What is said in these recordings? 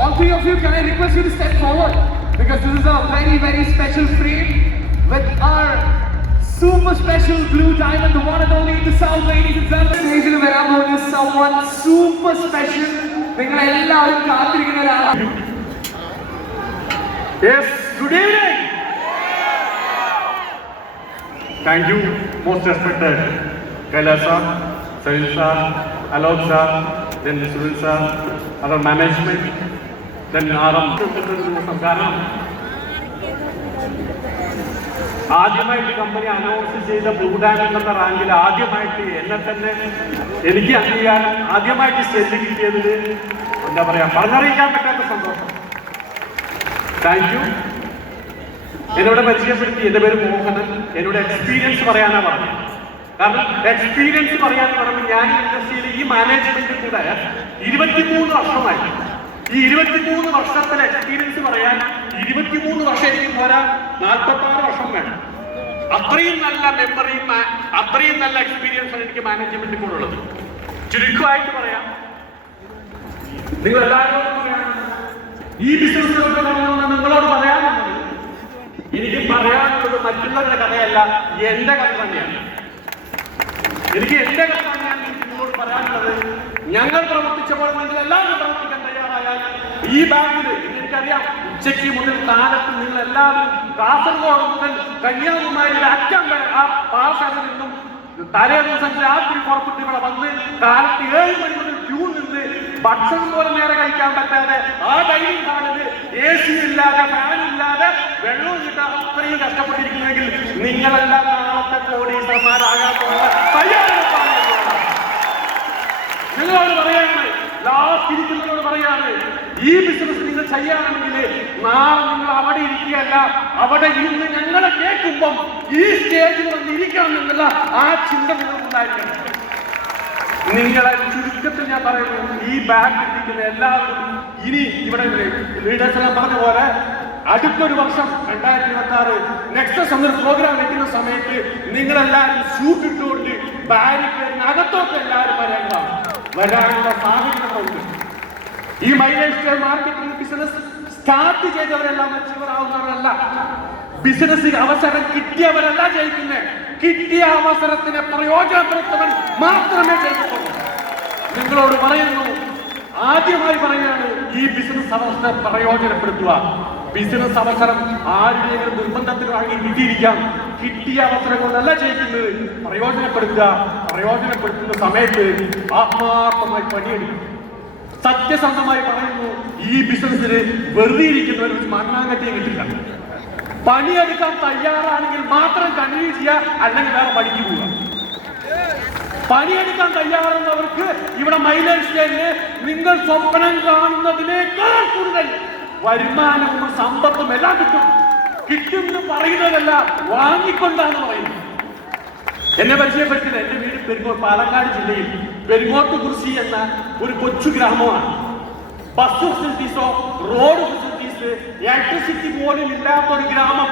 all three of you, can I request you to step forward? Because this is a very, very special frame with our super special blue diamond, the one and only the South ladies and gentlemen. Stage വരാൻ പോകുന്ന someone super special. നിങ്ങൾ എല്ലാവരും കാത്തിരിക്കുന്ന ഒരാളാണ്. Yes, good evening. Thank you, most respected Kailash sir, Salil sir, Alok sir, then Sunil sir, our management, then Aram. ആദ്യമായിട്ട് company announce ചെയ്ത blue diamond എന്ന റാങ്കിൽ ആദ്യമായിട്ട് എന്നെ തന്നെ എനിക്ക് അംഗീകാരം ആദ്യമായിട്ട് സ്റ്റേജിൽ കിട്ടിയതിൽ എന്താ പറയാ പറഞ്ഞറിയിക്കാൻ പറ്റാത്ത സന്തോഷം. Thank you. എന്നോട് പരിചയപ്പെടുത്തി. എൻ്റെ പേര് മോഹനൻ. എന്നോട് എക്സ്പീരിയൻസ് പറയാനാണ് പറഞ്ഞത്. കാരണം എക്സ്പീരിയൻസ് പറയാന്ന് പറയുമ്പോൾ ഞാൻ ഇൻഡസ്ട്രിയിൽ ഈ മാനേജ്മെന്റിൽ കൂടെ 23 വർഷമായി. ഈ 23 വർഷത്തിലെ എക്സ്പീരിയൻസ് പറയാൻ 23 വർഷം എനിക്ക് പോരാ, 46 വർഷം വേണം. അത്രയും നല്ല മെമ്മറിയും അത്രയും നല്ല എക്സ്പീരിയൻസാണ് എനിക്ക് മാനേജ്മെന്റിൽ കൂടെ ഉള്ളത്. ചുരുക്കമായിട്ട് പറയാം, നിങ്ങൾ എല്ലാവരോടും പറയാം, ഈ ബിസിനസ്സിലൊക്കെ നിങ്ങളോട് പറയാനുള്ളത്, എനിക്ക് പറയാനുള്ളത് മറ്റുള്ളവരുടെ കഥയല്ല, എന്റെ കഥ തന്നെയാണ്. എനിക്ക് എന്റെ കഥ തന്നെയാണ് നിങ്ങളോട് പറയാനുള്ളത്. ഞങ്ങൾ പ്രവർത്തിച്ചപ്പോൾ നിങ്ങൾ എല്ലാവരും പ്രവർത്തിക്കാൻ തയ്യാറായാൽ ഈ ബാങ്കിൽ എനിക്കറിയാം, ഉച്ചയ്ക്ക് മുതൽ കാലത്ത് നിങ്ങൾ എല്ലാവരും കാസർഗോഡ് മുതൽ കന്യാകുമാരിയിലെ അറ്റം വരെ ആ പാർസലിൽ നിന്നും തലേ ദിവസം രാത്രി പുറപ്പെട്ട് ഇവിടെ വന്ന് കാലത്ത് 7 മണി മുതൽ ക്യൂ നിന്ന് ഭക്ഷണം പോലെ നേരെ കഴിക്കാൻ പറ്റാതെ ആ ഡൈനിങ് ഹാളില് AC ഇല്ലാതെ ഫാനില്ലാതെ വെള്ളവും കിട്ടാൻ അത്രയും കഷ്ടപ്പെട്ടിരിക്കുന്നെങ്കിൽ നിങ്ങളെല്ലാം നാളത്തെ കോടീശ്വരന്മാരാകാൻ പോകുന്ന തയ്യാറെടുപ്പാണ്. നിങ്ങളോട് പറയാണ്, ലാസ്റ്റ് ഇരിക്കുന്നവരോട് പറയാണ്, ഈ ബിസിനസ് നിങ്ങൾ ചെയ്യാണെങ്കിൽ നാളെ നിങ്ങൾ അവിടെ ഇരിക്കുകയല്ല, അവിടെ ഇരുന്ന് ഞങ്ങളെ കേൾക്കുമ്പം ഈ സ്റ്റേജിൽ വന്ന് ഇരിക്കണം എന്നുള്ള ആ ചിന്ത നിങ്ങൾക്കുണ്ടായിരിക്കണം. നിങ്ങളെ ചുരുക്കത്തിൽ ഞാൻ പറയുന്നു, ഈ ബാഗ് ഇരിക്കുന്ന എല്ലാവരും ഇനി ഇവിടെ ലീഡേഴ്സ് എല്ലാം പറഞ്ഞ പോലെ അടുത്തൊരു വർഷം 2026 നെക്സസ് എന്നൊരു പ്രോഗ്രാം വെക്കുന്ന സമയത്ത് നിങ്ങളെല്ലാവരും ഷൂട്ട് ഇട്ടുകൊണ്ട് ബാരിക്കേഡിനകത്തോട്ട് എല്ലാവരും വരാനുള്ള സാഹചര്യങ്ങളുണ്ട്. ഈ മൈലേജ് മാർക്കറ്റിംഗ് ബിസിനസ് സ്റ്റാർട്ട് ചെയ്തവരെല്ലാം അച്ചീവറാവുന്നവരല്ല. ബിസിനസ്സിൽ അവസരം കിട്ടിയവരല്ല ജയിക്കുന്നത്, കിട്ടിയ അവസരത്തിനെ പ്രയോജനപ്പെടുത്തവൻ മാത്രമേ ജയിക്കത്തുള്ളൂ. നിങ്ങളോട് പറയുന്നു, ആദ്യമായി പറയുകയാണ്, ഈ ബിസിനസ് അവസരം പ്രയോജനപ്പെടുത്തുക. ബിസിനസ് അവസരം ആരുടെയും നിർബന്ധത്തിൽ വാങ്ങി കിട്ടിയിരിക്കാം. കിട്ടിയ അവസരം കൊണ്ടല്ല ജയിക്കുന്നത്, പ്രയോജനപ്പെടുത്തുക. പ്രയോജനപ്പെടുത്തുന്ന സമയത്ത് ആത്മാർത്ഥമായി പണിയെടുക്കും. സത്യസന്ധമായി പറയുന്നു, ഈ ബിസിനസ്സിൽ വെറുതെ ഇരിക്കുന്നവർ മണ്ണാങ്കട്ടിയെ കിട്ടില്ല. പണിയെടുക്കാൻ തയ്യാറാണെങ്കിൽ മാത്രം കണ്ടിന്യൂ ചെയ്യുക, അല്ലെങ്കിൽ വേറെ പണിക്ക് പോവുക. പണിയെടുക്കാൻ തയ്യാറുള്ളവർക്ക് ഇവിടെ മൈലേജ് സ്റ്റേജില് നിങ്ങൾ സ്വപ്നം കാണുന്നതിനേക്കാൾ കൂടുതൽ വരുമാനവും സമ്പത്തും എല്ലാം കിട്ടും. കിട്ടുമെന്ന് പറയുന്നതല്ല, വാങ്ങിക്കൊണ്ടാണ് പറയുന്നത്. എന്നെ പരിചയപ്പെടുത്തിയത്, എന്റെ വീട് പാലക്കാട് ജില്ലയിൽ പെരിങ്ങോട്ടുകുറിശി എന്ന ഒരു കൊച്ചു ഗ്രാമമാണ്. ബസ് ഫെസിലിറ്റീസോ റോഡ് ഫെസിലിറ്റീസ് ഇലക്ട്രിസിറ്റി പോലും ഇല്ലാത്ത ഒരു ഗ്രാമം.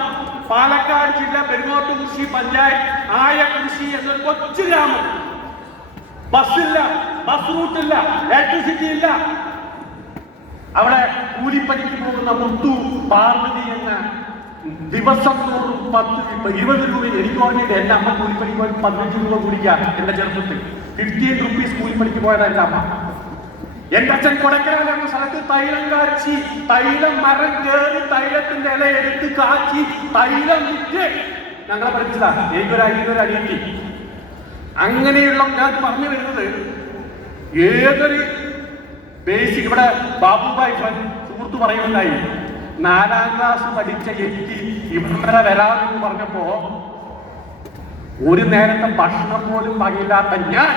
പാലക്കാട് ജില്ല പെരിങ്ങോട്ടുകുറിശി പഞ്ചായത്ത് ആയകുറിശി എന്നൊരു കൊച്ചു ഗ്രാമം. ബസ്സില്ല, ബസ് റൂട്ടില്ല, ഇലക്ട്രിസിറ്റി ഇല്ല. അവിടെ കൂലിപ്പണിക്ക് പോകുന്ന മുത്തു പാർവതി എന്ന ദിവസം 20 രൂപ എനിക്ക് പറഞ്ഞിട്ട് എന്റെ അമ്മ കൂലിപ്പണിക്ക് പോയി 15 രൂപ കുടിക്കാം. എന്റെ ചെറുപ്പത്തിൽ 15 റുപ്പീസ് കൂലിപ്പണിക്ക് പോയതാ എന്റെ അമ്മ. എന്റെ അച്ഛൻ കൊടക്കനാൽ എന്ന സ്ഥലത്ത് തൈലം കാച്ചി, തൈലം മരം കയറി തൈലത്തിന്റെ ഇല എടുത്ത് കാച്ചി തൈലം വിറ്റ് ഞങ്ങളെ പഠിച്ചതാ. എനിക്കൊരു അടിയത്തി. അങ്ങനെയുള്ള ഞാൻ പറഞ്ഞു വരുന്നത്, ഏതൊരു ബേസിക് ഇവിടെ ബാബുബായി സുഹൃത്ത് പറയുന്നുണ്ടായി, 4ാം ക്ലാസ് പഠിച്ച വ്യക്തി ഇവിടെ വരാമെന്ന് പറഞ്ഞപ്പോ ഒരു നേരത്തെ ഭക്ഷണം പോലും വകയില്ലാത്ത ഞാൻ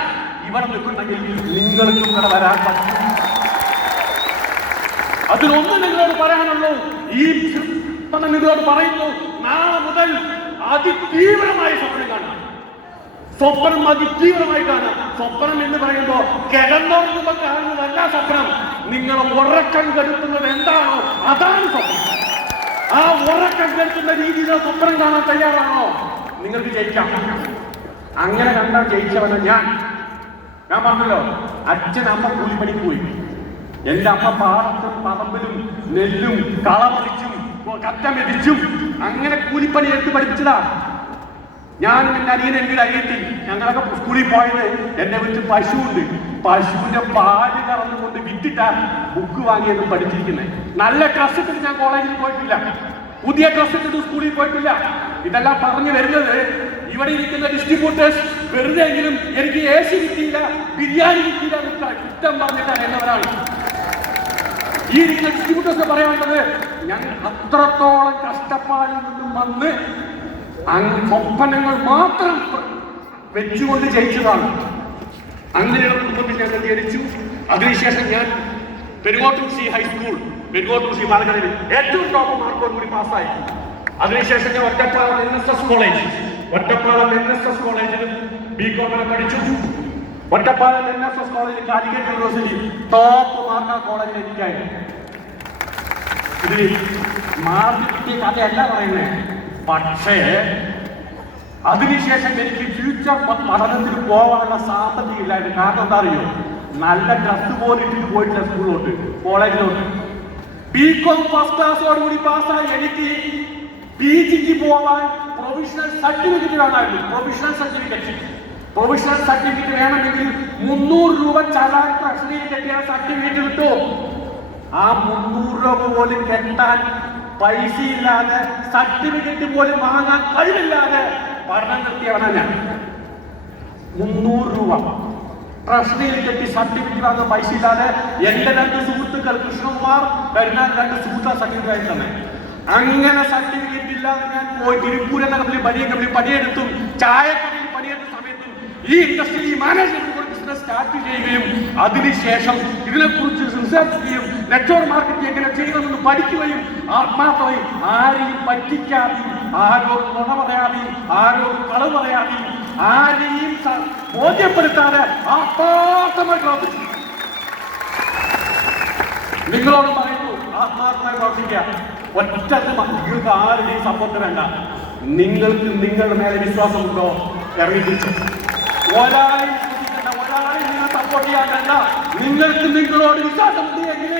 ഇവിടെ നിൽക്കുന്നെങ്കിൽ നിങ്ങൾക്കും ഇവിടെ വരാൻ പറ്റും. അതിലൊന്നും നിങ്ങളോട് പറയാനുള്ളൂ, ഈ നിങ്ങളോട് പറയുന്നു, നാളെ മുതൽ അതിതീവ്രമായി സ്വപ്നം കാണാം. സ്വപ്നം അതിതീവ്രമായി കാണാം. സ്വപ്നം എന്ന് പറയുമ്പോ കിടന്നുറങ്ങുമ്പോ കാണുന്നതല്ല സ്വപ്നം. നിങ്ങൾ ഉറക്കം കെടുത്തുന്നത് എന്താണോ അതാണ് സ്വപ്നം. ആ ഉറക്കം കെടുത്തുന്ന രീതിയിൽ സ്വപ്നം കാണാൻ തയ്യാറാണോ? നിങ്ങൾക്ക് ജയിക്കാം. അങ്ങനെ കണ്ടാൽ ജയിച്ചവനെ ഞാൻ പറഞ്ഞല്ലോ, അച്ഛൻ അമ്മ കൂലിപ്പണിക്ക് പോയി. എന്റെ അമ്മ പാടത്തും പറമ്പിലും നെല്ലും കളമറിച്ചും കറ്റ മെതിച്ചും അങ്ങനെ കൂലിപ്പണി എടുത്ത് പഠിപ്പിച്ചതാ. ഞാനും എൻ്റെ അനിയൻ എൻ്റെ അനിയത്തി ഞങ്ങളൊക്കെ സ്കൂളിൽ പോയത് എൻ്റെ വീട്ടിൽ പശുവുണ്ട്. പശുവിന്റെ പാല് കറന്നുകൊണ്ട് വിറ്റിട്ടാ ബുക്ക് വാങ്ങിയതും പഠിച്ചിരിക്കുന്നത്. നല്ല ഡ്രസ് ഇട്ടിട്ട് ഞാൻ കോളേജിൽ പോയിട്ടില്ല, പുതിയ ഡ്രസ് ഇട്ടിട്ട് സ്കൂളിൽ പോയിട്ടില്ല. ഇതെല്ലാം പറഞ്ഞു വരുന്നത് ഇവിടെ ഇരിക്കുന്ന ഡിസ്ട്രിബ്യൂട്ടേഴ്സ് വെറുതെ എങ്കിലും എനിക്ക് AC കിട്ടിയില്ല, ബിരിയാണി കിട്ടിയില്ല കുറ്റം പറഞ്ഞിട്ടാണ് എന്നവരാണ്. ഈ ഇരിക്കുന്ന ഡിസ്ട്രിബ്യൂട്ടേഴ്സ് പറയാനുള്ളത് ഞങ്ങൾ അത്രത്തോളം കഷ്ടപ്പാടിൽ നിന്നും വന്ന് സ്വപ്നങ്ങൾ മാത്രം വെച്ചുകൊണ്ട് ജയിച്ചതാണ്. അങ്ങനെയുള്ള കുടുംബത്തിൽ ഞങ്ങൾ ജനിച്ചു. അതിനുശേഷം ഞാൻ പെരുങ്ങോട്ടൂർ ഹൈസ്കൂൾ, പെരുങ്ങോട്ടൂർ പാലക്കാടിൽ ഏറ്റവും ടോപ്പ് മാർക്കോട് കൂടി പാസ്സായി. അതിനുശേഷം ഞാൻ ഒറ്റപ്പാലം NSS കോളേജിൽ BCom പഠിച്ചു. ഒറ്റപ്പാലം NSS കോളേജിൽ കാലിക്കറ്റ് യൂണിവേഴ്സിറ്റി ടോപ്പ് മാർക്ക കോളേജിൽ എനിക്കായി. ഇതിൽ മാർക്ക് കിട്ടിയ കഥയല്ല പറയുന്നത്. പക്ഷേ അതിനുശേഷം എനിക്ക് ഫ്യൂച്ചർ പഠനത്തിന് പോകാനുള്ള സാമ്പത്തികം ഇല്ലായിരുന്നു. കാരണം എന്താ അറിയോ, നല്ല ഡ്രസ് പോലും ഇട്ടിട്ട് പോയിട്ടില്ല സ്കൂളിലോട്ട്, കോളേജിലോട്ട്. BCom ഫസ്റ്റ് ക്ലാസ്സോടുകൂടി പാസ്സായി എനിക്ക് PGക്ക് പോവാൻ പ്രൊവിഷണൽ സർട്ടിഫിക്കറ്റ് വേണമായിരുന്നു. പ്രൊവിഷണൽ സർട്ടിഫിക്കറ്റ് വേണമെങ്കിൽ 300 രൂപ ചലാൻ ട്രഷറിയിൽ കെട്ടിയ സർട്ടിഫിക്കറ്റ് കിട്ടും. ആ 300 രൂപ പോലും കെട്ടാൻ പൈസ ഇല്ലാതെ, സർട്ടിഫിക്കറ്റ് പോലും വാങ്ങാൻ കഴിവില്ലാതെ പഠനം നിർത്തിയവനാണ് ഞാൻ. 300 രൂപ ട്രഷറിയിൽ കെട്ടി സർട്ടിഫിക്കറ്റ് വാങ്ങാൻ പൈസ ഇല്ലാതെ എന്റെ 2 സുഹൃത്തുക്കൾ കൃഷ്ണകുമാർ, കരുണാൻ 2 സുഹൃത്തുക്കൾ സർട്ടിഫിക്കറ്റ് തന്നെ. അങ്ങനെ സർട്ടിഫിക്കറ്റ് ഇല്ലാതെ ഞാൻ പോയി തിരുപ്പൂർ എന്ന കമ്പനി പണിയെടുത്തും ചായക്കടയിൽ പണിയെടുത്ത സമയത്തും ഈ ഇൻഡസ്ട്രിയിൽ മാനേജ്മെന്റ് ബിസിനസ് സ്റ്റാർട്ട് ചെയ്യുകയും അതിനുശേഷം ഇതിനെക്കുറിച്ച് റിസർച്ച് ചെയ്യും, നെറ്റ്വർക്ക് മാർക്കറ്റിംഗ് എങ്ങനെ ചെയ്യണമെന്ന് പഠിക്കുകയും ആത്മാർത്ഥമായി ആരെയും പറ്റിക്കാതെയും ആരോട് നുണ പറയാതെയും ആരോട് കളവ് പറയാതെയും ആരെയും ബോധ്യപ്പെടുത്താതെ ആത്മാർത്ഥമായി പ്രവർത്തിച്ചു. നിങ്ങളോട് പറയുന്നു, ആത്മാർത്ഥമായി പ്രവർത്തിക്കുക. ഒറ്റ നിങ്ങൾക്ക് ആരുടെയും സപ്പോർട്ട് വേണ്ട. നിങ്ങൾക്ക് നിങ്ങളുടെ മേലെ വിശ്വാസമുണ്ടോ ഇറങ്ങിപ്പിച്ചു. ഒരാളെയും നിങ്ങൾ സപ്പോർട്ട് ചെയ്യാൻ വേണ്ട. നിങ്ങൾക്ക് നിങ്ങളോട് വിശ്വാസമുണ്ട് എങ്കിൽ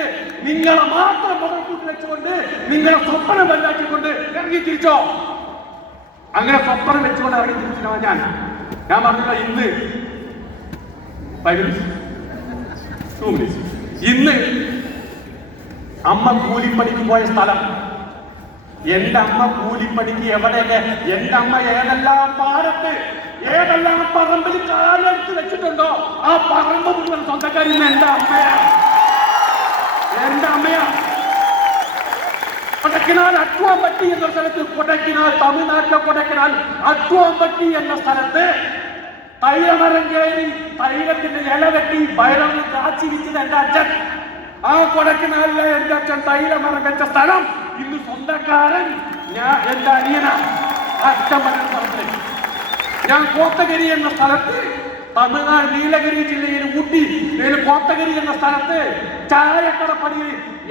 നിങ്ങളെ മാത്രം പദക്കൂട്ടി വെച്ചുകൊണ്ട് നിങ്ങളെ സ്വപ്നം വലുതാക്കിക്കൊണ്ട് ഇറങ്ങി തിരിച്ചോ. അങ്ങനെ സ്വപ്നം വെച്ചുകൊണ്ട് ഇറങ്ങി തിരിച്ചോ. ഞാൻ പറഞ്ഞില്ല, ഇന്ന് അമ്മ കൂലിപ്പണിക്ക് പോയ സ്ഥലം, എന്റെ അമ്മ കൂലിപ്പണിക്ക് എവിടെയൊക്കെ, എന്റെ അമ്മ ഏതെല്ലാം പാടത്ത് ഏതെല്ലാം പറമ്പിൽ കാലെടുത്ത് വെച്ചിട്ടുണ്ടോ ആ പറമ്പ് മുഴുവൻ സ്വന്തക്കാരി എന്റെ അമ്മയാ. കൊടൈക്കനാൽ അട്ടുവാമ്പട്ടി എന്ന സ്ഥലത്ത്, തമിഴ്നാട്ടിലെ കൊടൈക്കനാൽ അട്ടുവാമ്പട്ടി എന്ന സ്ഥലത്ത് തൈലമരം കയറി തൈലത്തിന്റെ ഇല കെട്ടി വയറിൽ കാച്ചി വിറ്റത് എന്റെ അച്ഛൻ. ആ കൊടൈക്കനാലിലെ എന്റെ അച്ഛൻ തൈലമരം വെച്ച സ്ഥലം ഇന്ന് സ്വന്തക്കാരൻ എന്റെ അനിയനാ. അച്ഛൻ പറഞ്ഞ സ്ഥലത്ത് ഞാൻ കോത്തഗിരി എന്ന സ്ഥലത്ത്, തമിഴ്നാട് നീലഗിരി ജില്ലയിൽ ഊട്ടി കോത്തഗിരി എന്ന സ്ഥലത്ത് ചായക്കട പണി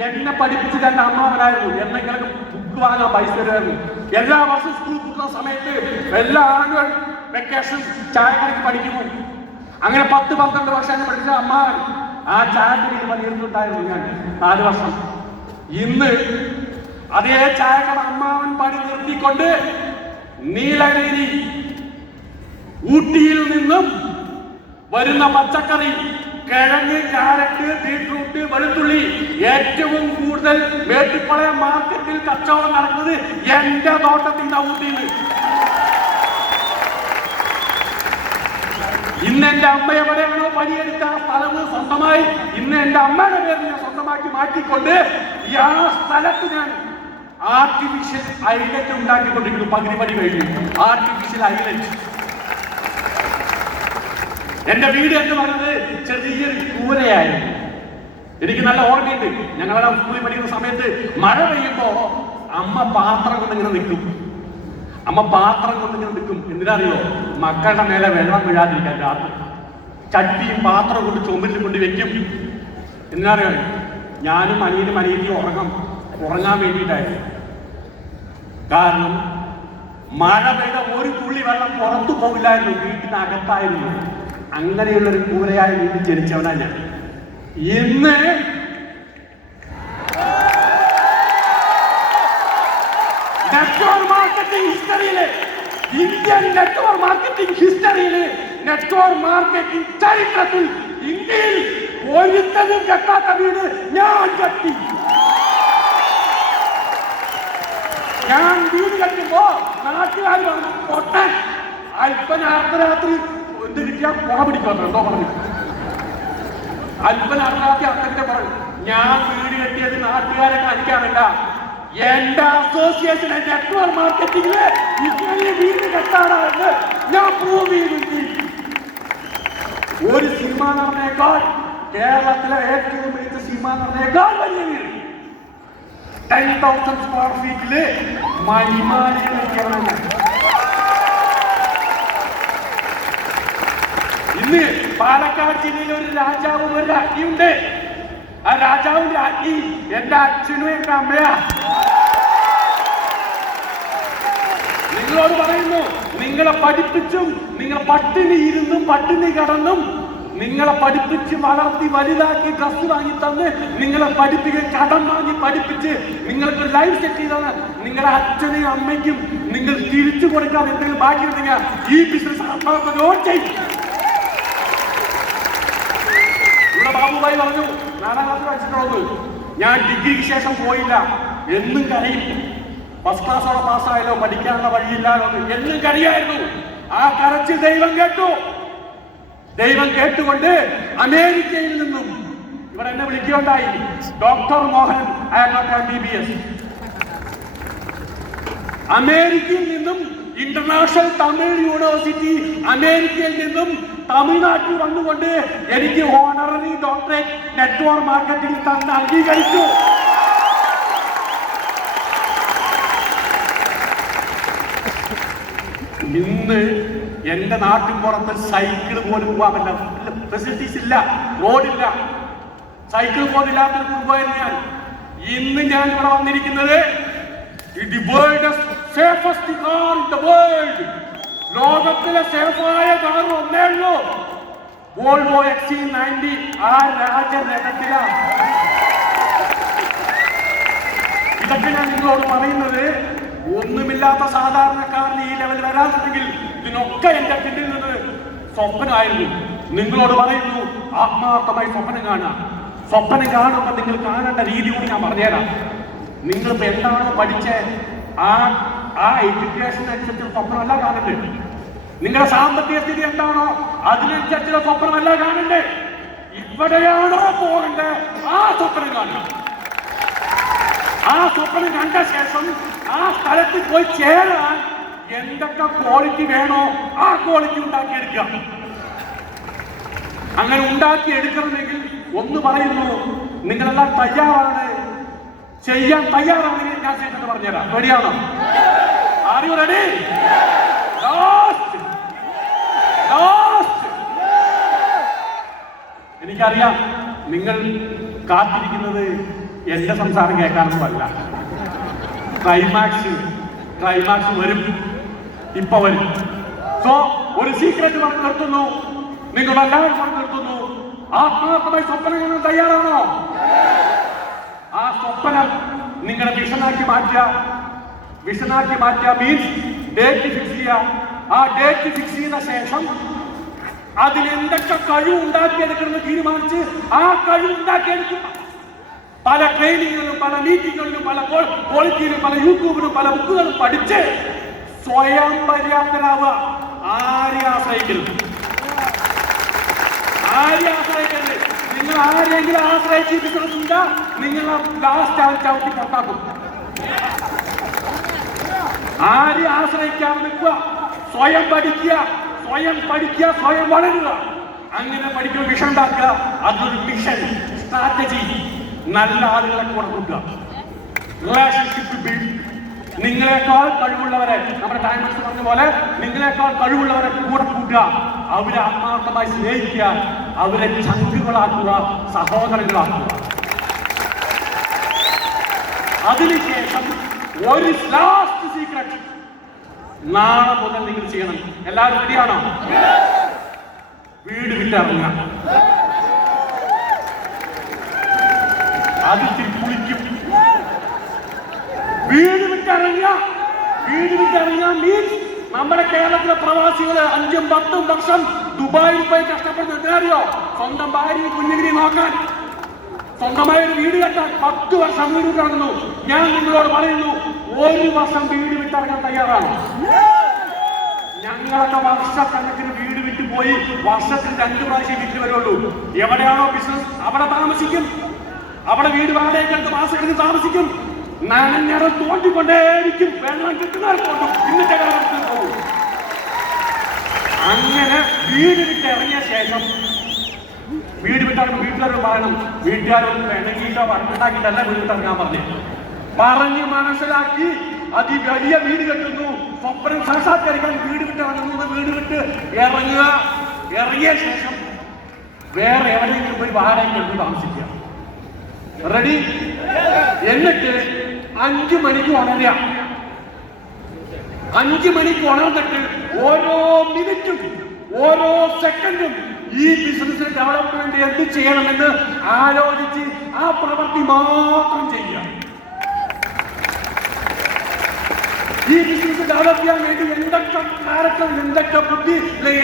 എന്നെ പഠിപ്പിച്ചത് എന്റെ അമ്മാവനായിരുന്നു. എന്നെങ്കിലും ബുക്ക് വാങ്ങാൻ പൈസ തരുമായിരുന്നു. എല്ലാ വർഷവും സ്കൂൾ കൂട്ടുന്ന സമയത്ത് എല്ലാ ആനുവൽ വെക്കേഷൻ ചായക്കടയ്ക്ക് പഠിക്കുന്നു. അങ്ങനെ 10-12 വർഷം പഠിച്ച അമ്മാവൻ ആ ചായക്കടയിൽ പണിയെടുത്തിട്ടായിരുന്നു ഞാൻ 4 വർഷം. ഇന്ന് അതേ ചായക്കട അമ്മാവൻ പണി നിർത്തിക്കൊണ്ട് നീലഗിരി ഊട്ടിയിൽ നിന്നും വരുന്ന പച്ചക്കറി, കിഴങ്ങ്, ക്യാരറ്റ്, ബീട്രൂട്ട്, വെളുത്തുള്ളി ഏറ്റവും കൂടുതൽ മേട്ടുപ്പാളയം മാർക്കറ്റിൽ കച്ചവടം നടക്കുന്നത് എന്റെ തോട്ടത്തിൽ നിന്ന് ഊട്ടിയിൽ. ഇന്ന് എന്റെ അമ്മ എവിടെയാണോ പണിയെടുത്ത സ്ഥലം സ്വന്തമായി ഇന്ന് എന്റെ അമ്മയുടെ പേരിൽ ഞാൻ സ്വന്തമാക്കി മാറ്റിക്കൊണ്ട് ആ സ്ഥലത്ത് ഞാൻ ആർട്ടിഫിഷ്യൽ ഐലൻഡ് ഉണ്ടാക്കിക്കൊണ്ടിരിക്കുന്നു. പകുതി പണി കഴിഞ്ഞു. Artificial island. എന്റെ വീട് എന്ന് പറയുന്നത് ചെറിയൊരു കൂരയായിരുന്നു. എനിക്ക് നല്ല ഓർമ്മയുണ്ട്. ഞങ്ങളുടെ സ്കൂളിൽ പഠിക്കുന്ന സമയത്ത് മഴ പെയ്യുമ്പോ അമ്മ പാത്രം കൊണ്ടിങ്ങനെ നിൽക്കും. എന്തിനറിയോ? മക്കളുടെ മേലെ വെള്ളം വീഴാതിരിക്കാൻ രാത്രി ചട്ടിയും പാത്രം കൊണ്ട് ചുമരിൽ കൊണ്ട് വെക്കും. എന്തിനറിയോ? ഞാനും അനിയത്തിയും ഉറങ്ങാൻ വേണ്ടിയിട്ടായിരുന്നു. കാരണം മഴ പെയ്ത ഒരു തുള്ളി വെള്ളം പുറത്തു പോകില്ലായിരുന്നു, വീട്ടിനകത്തായിരുന്നു. അങ്ങനെയുള്ളൊരു കൂരയായ വീട്ടിൽ ജനിച്ചവനാ ഞാൻ. ഇന്ന് മാർക്കറ്റിംഗ് ഹിസ്റ്ററിയില്, ഇന്ത്യൻ നെറ്റ്വർക്ക് മാർക്കറ്റിംഗ് ഹിസ്റ്ററിയില്, നെറ്റ്വർക്ക് മാർക്കറ്റിംഗ് ചരിത്രത്തിൽ ഇന്ത്യയിൽ ഒരുത്തനും കെട്ടാത്ത വീട് ഞാൻ കെട്ടി. ഞാൻ വീട് കെട്ടുമ്പോ നാട്ടുകാർ പറഞ്ഞു പൊട്ടൻ അല്പന അർദ്ധരാത്രി എന്ത് കിട്ടിയാൽ പുറ പിടിക്കുന്നു എന്തോ പറഞ്ഞു. അല്പന അർദ്ധരാത്രി അർത്ഥത്തിന്റെ പറഞ്ഞു. ഞാൻ വീട് കെട്ടിയത് നാട്ടുകാരെ കാണിക്കാറില്ല. എന്റെ അസോസിയേഷൻ നെറ്റ്വർക്ക് മാർക്കറ്റിംഗില് ഇങ്ങനെ വീട് കെട്ടാറാണ് ഞാൻ പ്രൂവ് ചെയ്തിട്ടുണ്ട്. ഒരു സിനിമ നടന്നേക്കാൾ കേരളത്തിലെ ഏറ്റവും മികച്ച സിനിമ നടന്നേക്കാൾ വലിയ വീട് 10,000 സ്ക്വയർ ഫീറ്റില് മണിമാലികൾ വയ്ക്കണം. ഇന്ന് പാലക്കാട് ജില്ലയിൽ ഒരു രാജാവ് ഒരു രാജ്ഞിയുണ്ട്. ആ രാജാവിന്റെ രാജ്ഞി എന്റെ അച്ഛനും എന്റെ അമ്മയാ. നിങ്ങളോട് പറയുന്നു, നിങ്ങളെ പഠിപ്പിച്ചും നിങ്ങൾ പട്ടിണി ഇരുന്നും പട്ടിണി കടന്നും നിങ്ങളെ പഠിപ്പിച്ച് വളർത്തി വലുതാക്കി ഡ്രസ് വാങ്ങി തന്ന് നിങ്ങളെ പഠിപ്പിക്കാൻ കടം വാങ്ങി പഠിപ്പിച്ച് നിങ്ങൾക്ക് ലൈഫ് സെറ്റ് ചെയ്താണ് നിങ്ങളുടെ അച്ഛനെയും അമ്മയ്ക്കും നിങ്ങൾ തിരിച്ചു കൊടുക്കാൻ എന്തെങ്കിലും ബാക്കിയുണ്ടെങ്കിൽ ഈ ബിസിനസ് ചെയ്യും. ഇവിടെ ബാബുഭായി പറഞ്ഞു 4ാം ക്ലാസ് പഠിച്ചിട്ടുള്ളത്. ഞാൻ ഡിഗ്രിക്ക് ശേഷം പോയില്ല, എന്നും കരയും. ഫസ്റ്റ് ക്ലാസ്സോടെ പാസ്സായാലോ പഠിക്കാനുള്ള വഴിയില്ലാലോ എന്നും കരയായിരുന്നു. ആ കരച്ച് ദൈവം കേട്ടു. ദൈവം കേട്ടുകൊണ്ട് അമേരിക്കയിൽ നിന്നും ഇവിടെ എന്നെ വിളിക്കുകയുണ്ടായി. Doctor Mohan, I am not MBBS. അമേരിക്കയിൽ നിന്നും ഇന്റർനാഷണൽ തമിഴ് യൂണിവേഴ്സിറ്റി അമേരിക്കയിൽ നിന്നും തമിഴ്നാട്ടിൽ വന്നുകൊണ്ട് എനിക്ക് ഓണററി ഡോക്ടറേറ്റ് നെറ്റ്വർക്ക് മാർക്കറ്റിംഗ് തന്ന് അംഗീകരിച്ചു. ഇന്ന് എന്റെ നാട്ടിൻ പുറത്ത് സൈക്കിൾ പോലും പോകാൻ പറ്റില്ല, ഫെസിലിറ്റീസ് ഇല്ല, റോഡില്ല, സൈക്കിൾ പോലും ഇല്ലാത്തൊരു കുടുംബമായിരുന്നു ഞാൻ. ഇന്ന് ഞാൻ ഇവിടെ വന്നിരിക്കുന്നത് ലോകത്തിലെ സേഫായ കാർ ഒന്നേ ഉള്ളൂ, വോൾവോ XC90. ആ രാജരഥത്തിലാണ്. ഇതൊക്കെ ഞാൻ നിങ്ങളോട് പറയുന്നത് ഒന്നുമില്ലാത്ത സാധാരണക്കാരന് ഈ ലെവൽ വരാനുണ്ടെങ്കിൽ ഇതിനൊക്കെ എന്റെ പിന്നിൽ നിന്ന് സ്വപ്നമായിരുന്നു. നിങ്ങളോട് പറയുന്നു, ആത്മാർത്ഥമായി സ്വപ്നം കാണാം. സ്വപ്നം കാണുമ്പോൾ നിങ്ങൾ കാണേണ്ട രീതി കൂടി ഞാൻ പറഞ്ഞുതരാം. നിങ്ങളിപ്പോ എന്താണോ പഠിച്ച ആ എഡ്യൂക്കേഷൻ അനുസരിച്ച് സ്വപ്നമല്ല കാണണ്ടേ. നിങ്ങളുടെ സാമ്പത്തിക സ്ഥിതി എന്താണോ അതിനനുസരിച്ചുള്ള സ്വപ്നമല്ല കാണണ്ടേ. ഇവിടെയാണോ പോകണ്ടേ ആ സ്വപ്നം കാണണം. ആ സ്വപ്നം കണ്ട ശേഷം ആ സ്ഥലത്ത് പോയി ചേരാൻ എന്തൊക്കെ ക്വാളിറ്റി വേണോ ആ ക്വാളിറ്റി ഉണ്ടാക്കിയെടുക്കുക. അങ്ങനെ ഉണ്ടാക്കിയെടുക്കണമെങ്കിൽ ഒന്ന് പറയുന്നു, നിങ്ങളെല്ലാം തയ്യാറാണ്, ചെയ്യാൻ തയ്യാറാണെങ്കിൽ ഞാൻ ചെയ്യുന്നത് പറഞ്ഞുതരാം. റെഡിയാണോ? Are you ready? എനിക്കറിയാം നിങ്ങൾ കാത്തിരിക്കുന്നത് എന്റെ സംസാരം കേൾക്കാനൊന്നുമല്ല. ക്ലൈമാക്സ് വരും, ഇപ്പൊ വരും. സോ ഒരു സീക്രട്ട് പറഞ്ഞു നിർത്തുന്നു, നിങ്ങളെല്ലാവരും പറഞ്ഞു നിർത്തുന്നു. ആത്മാർത്ഥമായി സ്വപ്നം കാണാൻ തയ്യാറാണോ? ആ സ്വപ്നം നിങ്ങളുടെ വിഷനാക്കി മാറ്റുക മീൻസ് ഡേറ്റ് ഫിക്സ് ചെയ്യുക. ആ ഡേറ്റ് ഫിക്സ് ചെയ്ത ശേഷം അതിലെന്തൊക്കെ കഴിവ് ഉണ്ടാക്കിയെടുക്കണമെന്ന് തീരുമാനിച്ച് ആ കഴിവ് ഉണ്ടാക്കിയെടുക്കുക. പല ട്രെയിനിങ്ങുകളും പല മീറ്റിങ്ങുകളിലും പല ക്വാളിറ്റിയിലും പല യൂട്യൂബിലും പല ബുക്കുകളും പഠിച്ച് സ്വയം പര്യാപ്തരാവുക. ആരെ ആശ്രയിക്കരുത്. നിങ്ങൾ ആരെങ്കിലും ആശ്രയിച്ചിട്ടുണ്ടെങ്കിൽ നിങ്ങൾ ലാസ്റ്റ് ചവിട്ടി പുറത്താക്കും. ആരെ ആശ്രയിക്കാൻ നിൽക്കുക. സ്വയം പഠിക്കുക, സ്വയം വളരുക. അങ്ങനെ പഠിക്കുക, വിഷൻ ഉണ്ടാക്കുക. അതൊരു മിഷൻ സ്ട്രാറ്റജി. നല്ല ആളുകളെ കൂടെ കൂട്ടുക. Relationship build. നിങ്ങളെക്കാൾ കഴിവുള്ളവരെ, നമ്മുടെ ഡയമണ്ട്സ് പറഞ്ഞ പോലെ നിങ്ങളെക്കാൾ കഴിവുള്ളവരെ കൂടെ കൂട്ടുക. അവരെ ആത്മാർത്ഥമായി സ്നേഹിക്കുക, അവരെ ചങ്കുകളാക്കുക, സഹോദരങ്ങളാക്കുക. അതിനുശേഷം ഒരു ലാസ്റ്റ് സീക്രട്ട് നാളെ മുതൽ നിങ്ങൾ ചെയ്യണം. എല്ലാവരും റെഡിയാണോ? വീട് വിട്ടിറങ്ങുക. അത് കുളിക്കും. വീട് വിട്ടിറങ്ങുക. വീട് വിട്ടിറങ്ങാൻ മീൻസ് നമ്മുടെ കേരളത്തിലെ പ്രവാസികള് 5-10 വർഷം ദുബായിൽ പോയി കഷ്ടപ്പെടുന്ന അറിയോ? സ്വന്തം ഭാര്യയും കുഞ്ഞിനെ നോക്കാൻ, സ്വന്തമായ ഒരു വീട് കെട്ടാൻ 10 വർഷം വീട് വിട്ടിറങ്ങുന്നു. ഞാൻ നിങ്ങളോട് പറയുന്നു, 1 വർഷം വീട് വിട്ടിറങ്ങാൻ തയ്യാറാണ്. ഞങ്ങളൊക്കെ വർഷക്കണക്കിന് വീട് വിറ്റ് പോയി വർഷത്തിൽ 2 പ്രാവശ്യം വിറ്റ് വരുള്ളൂ. എവിടെയാണോ ബിസിനസ് അവിടെ താമസിക്കും, അവിടെ വീട് വാടകയ്ക്കെടുത്ത് മാസക്കണക്കിന് താമസിക്കും. നനഞ്ഞിടം തോണ്ടിക്കൊണ്ടേയിരിക്കും, വെള്ളം കിട്ടുന്നവർക്കൊണ്ടും ഇന്നത്തെ കാലത്ത് പോകും. അങ്ങനെ വീട് വിട്ട് ഇറങ്ങിയ ശേഷം വീട് വിട്ടാകുമ്പോൾ വീട്ടുകാരോട് പറയണം, വീട്ടുകാരോട് വേണമെങ്കിട്ടോ വഴക്കുണ്ടാക്കിയിട്ടല്ല വീട് വിട്ടിറങ്ങാൻ പറഞ്ഞ് മനസ്സിലാക്കി അതി വലിയ വീട് കെട്ടുന്നു, സ്വപ്നം സാക്ഷാത്കരിക്കാൻ വീട് വിട്ട് ഇറങ്ങുന്നത്. വീട് വിട്ട് ഇറങ്ങിയ ശേഷം വേറെ എവിടെയെങ്കിലും പോയി വാടകയ്ക്ക് എടുത്ത് താമസിക്കുക. റെഡി? എന്നിട്ട് 5 മണിക്ക് ഉണരുക. 5 മണിക്ക് ഉണർന്നിട്ട് ഓരോ മിനിറ്റും ഓരോ സെക്കൻഡും ഈ ബിസിനസ് ഡെവലപ്മെന്റ് എന്ത് ചെയ്യണമെന്ന് ആലോചിച്ച് ആ പ്രവൃത്തി മാത്രം ചെയ്യുക. ഈ ബിസിനസ് ഡെവലപ്പ് ചെയ്യാൻ വേണ്ടി എന്തൊക്കെ ക്യാരക്ടർ, എന്തൊക്കെ ബുദ്ധി,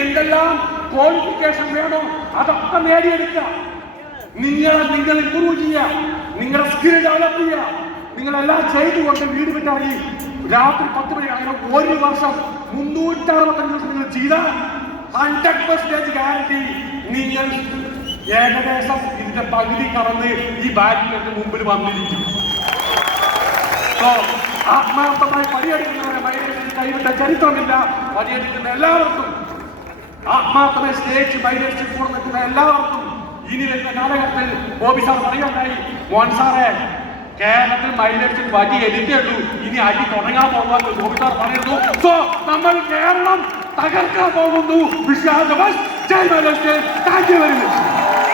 എന്തെല്ലാം ക്വാളിഫിക്കേഷൻ വേണോ അതൊക്കെ നേടിയെടുക്കുക. നിങ്ങൾ ഇമ്പ്രൂവ് ചെയ്യുക, നിങ്ങളുടെ സ്കിൽ ഡെവലപ്പ് ചെയ്യുക. നിങ്ങളെല്ലാം ചെയ്തുകൊണ്ട് വീട് വിട്ടായി രാത്രി 10 മണി അങ്ങനെ 1 വർഷം 365 ദിവസം നിങ്ങൾ ചെയ്താൽ 100% ഗ്യാരണ്ടി നിങ്ങൾ ഏകദേശം ഇതിന്റെ പകുതി കടന്ന് ഈ ബാറ്റിന്റെ മുമ്പിൽ വന്നിരിക്കും. ആത്മാർത്ഥമായി പണിയെടുക്കുന്നവരെ മൈലേജ് കൈവിട്ട ചരിത്രമില്ല. പണിയെടുക്കുന്ന എല്ലാവർക്കും, ആത്മാർത്ഥമായി സ്റ്റേജ് മൈലേജ് കൂടെ നിൽക്കുന്ന എല്ലാവർക്കും ഇനി വരുന്ന കാലഘട്ടത്തിൽ ബോബി സാർ പറയുകയുണ്ടായി, മോഹൻ സാറെ കേരളത്തിൽ മൈലേജ് വടി എതിർത്തേ ഉള്ളൂ, ഇനി അടി തുടങ്ങാൻ പോകുന്നു ബോബി സാർ പറയുന്നു. സോ നമ്മൾ കേരളം തകർക്കാൻ പോകുന്നു. വിശ്വാസ ജയ് mileage. Thank you very much.